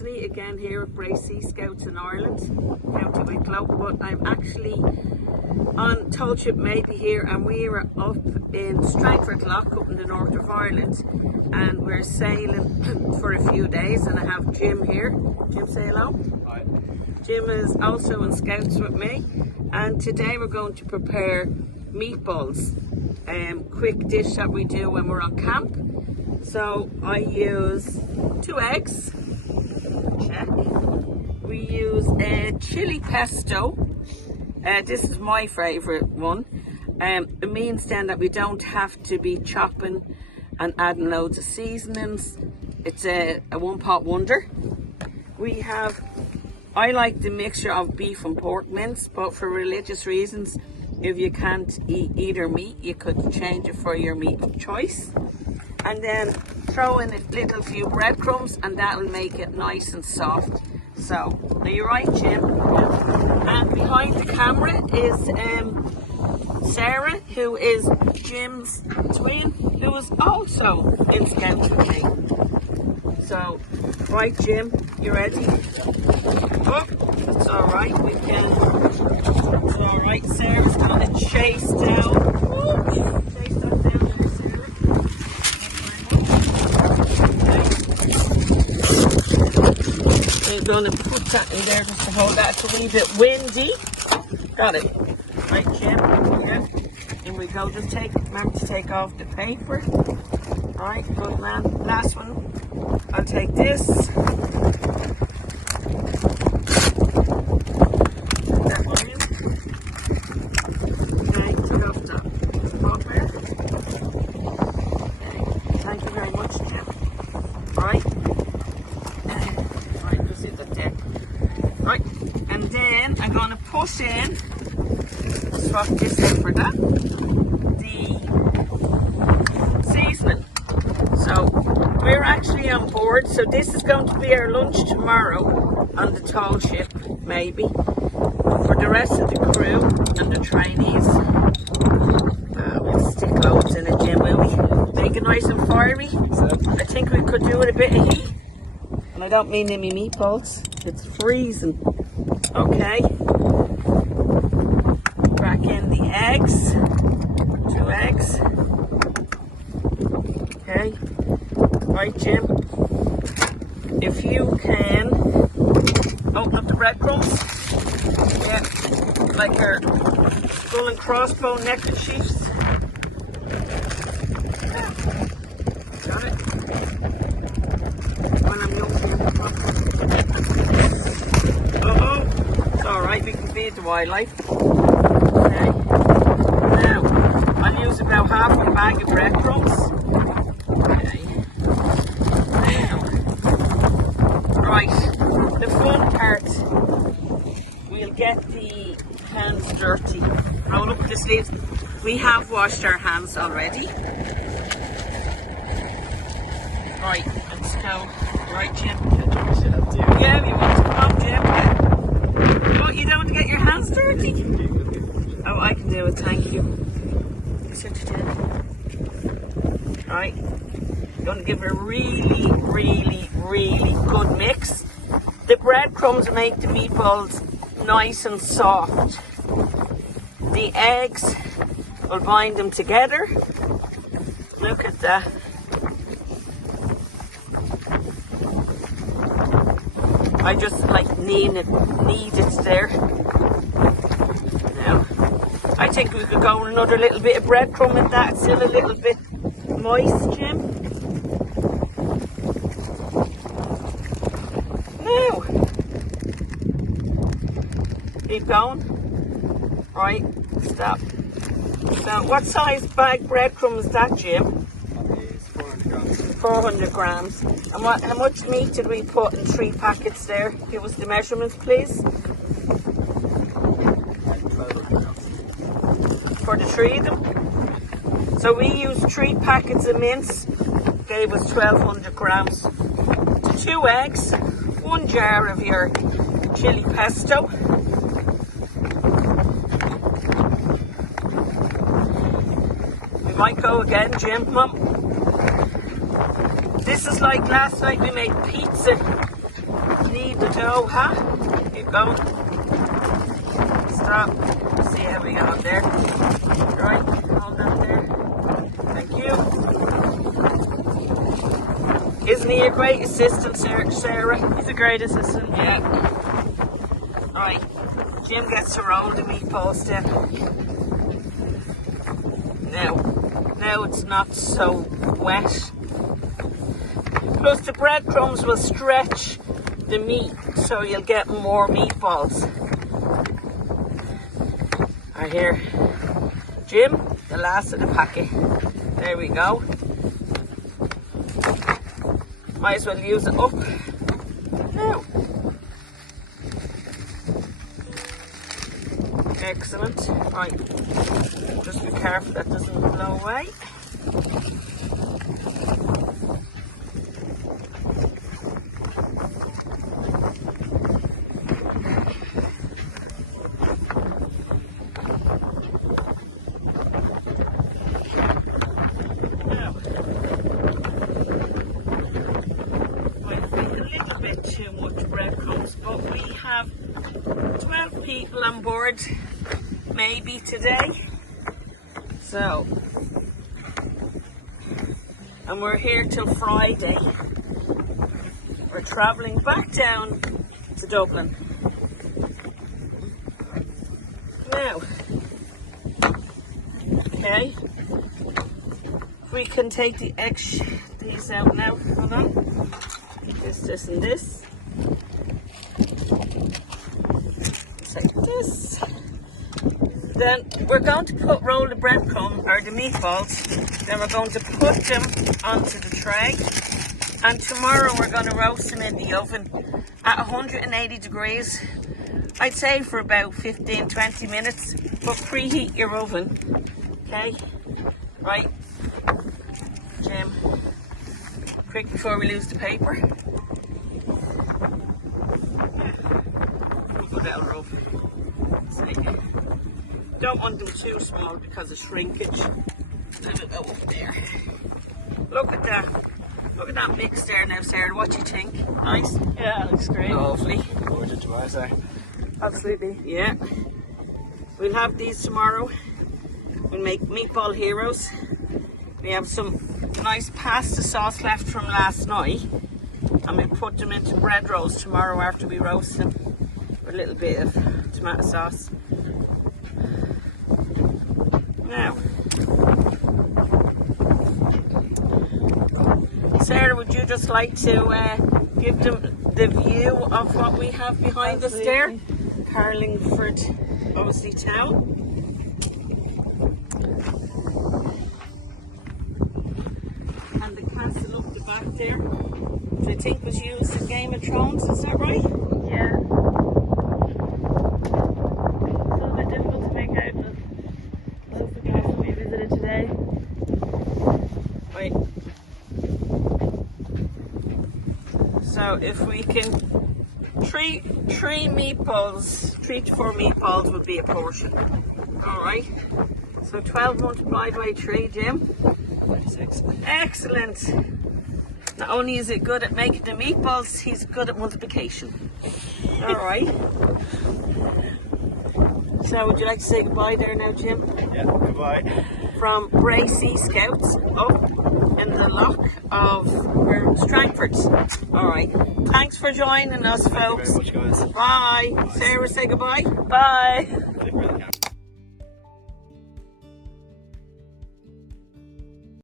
it's Anita again here at Bracy Scouts in Ireland, County Wicklow, but I'm actually on Tollship maybe here, and we are up in Scoutadelic up in the north of Ireland, and we're sailing for a few days, and I have Jim here. Jim, say hello. Hi. Jim is also in Scouts with me, and today we're going to prepare meatballs, quick dish that we do when we're on camp. So I use 2 eggs, check. We use a chili pesto. This is my favourite one. It means then that we don't have to be chopping and adding loads of seasonings. It's a one-pot wonder. I like the mixture of beef and pork mince, but for religious reasons, if you can't eat either meat, you could change it for your meat of choice. And then throw in a little few breadcrumbs, and that'll make it nice and soft. So, are you right, Jim? Yeah. And behind the camera is Sarah, who is Jim's twin, who is also in Scouts with me. So, right, Jim, you ready? Oh, it's all right. It's all right. Sarah's gonna chase down. Ooh, chase that down there, Sarah. We're gonna put that in there just to hold that. It's a wee bit windy. Got it. Right, Jim. Yeah. In we go. Just remember to take off the paper. All right, good man. Last one. I'll take this. That one in. Okay, take off the paper. Okay. Thank you very much, Jim. All right. Right, just hit that there. Right, and then I'm going to put in, swap this in for that, the seasoning. So we're actually on board, so this is going to be our lunch tomorrow on the tall ship, maybe. For the rest of the crew and the trainees, we'll stick loads in it, Jim, will we? Make it nice and fiery. I think we could do with a bit of heat. And I don't mean any meatballs, it's freezing. Okay. Crack in the eggs. 2 eggs. Okay. Right, Jim. If you can open up the breadcrumbs. Yeah. Like our skull and crossbone neckerchiefs. Yeah. Got it. When I'm young. It's alright, we can feed the wildlife. Okay. Now, I'll use about half a bag of breadcrumbs. Okay. Now, right, the fun part, we'll get the hands dirty. Roll up the sleeves. We have washed our hands already. Right, let's go. Right, Jim. Yeah, you want to come on, Jim. But you don't want to get your hands dirty. Oh, I can do it, thank you. Sit down. Right. You're going to give it a really, really, really good mix. The breadcrumbs make the meatballs nice and soft. The eggs will bind them together. Look at that. I just like need it there. Now, I think we could go with another little bit of breadcrumb with that. It's still a little bit moist, Jim. Now, keep going. Right, stop. So, what size bag breadcrumb is that, Jim? 400 grams. And how much meat did we put in 3 packets there? Give us the measurements, please. For the 3 of them. So we used 3 packets of mince, gave us 1200 grams. 2 eggs, 1 jar of your chili pesto. We might go again, Jim, Mum. This is like last night we made pizza knead the dough, huh? Keep going. Stop. See how we got there. Right, hold that there. Thank you. Isn't he a great assistant, Sarah? He's a great assistant. Yeah. Right, Jim gets to roll the meatballs then. Now it's not so wet. Plus the breadcrumbs will stretch the meat so you'll get more meatballs. Right here, Jim, the last of the packet. There we go. Might as well use it up. Now. Excellent. Right, just be careful that doesn't blow away. Too much breadcrumbs, but we have 12 people on board maybe today, so, and we're here till Friday. We're travelling back down to Dublin now. Okay, we can take these out now. Hold on. This and this. Take this. Then we're going to roll the breadcrumb or the meatballs. Then we're going to put them onto the tray. And tomorrow we're going to roast them in the oven at 180 degrees. I'd say for about 15-20 minutes. But preheat your oven. Okay? Right. Jim. Quick before we lose the paper. Don't want them too small because of shrinkage. Let it go up there. Look at that. Look at that mix there now, Sarah. What do you think? Nice? Yeah, it looks great. Lovely. Gorgeous to us, eh? Absolutely. Yeah. We'll have these tomorrow. We'll make meatball heroes. We have some nice pasta sauce left from last night. And we put them into bread rolls tomorrow after we roast them. With a little bit of tomato sauce. Now, Sarah, would you just like to give them the view of what we have behind us there? Carlingford, obviously, town. And the castle up the back there, which I think was used in Game of Thrones, is that right? Yeah. It's a little bit difficult to make out, but this is the castle we visited today. Right. So if we can, three meatballs, 3 to 4 meatballs would be a portion. All right. So 12 multiplied by 3, Jim. 26. Excellent. Not only is it good at making the meatballs, he's good at multiplication. All right. So would you like to say goodbye there now, Jim? Yeah, goodbye. From Bracy Scouts up in the loch of Strangford. All right. Thanks for joining us, folks. Thank you very much, guys. Bye. Sarah, say goodbye. Bye.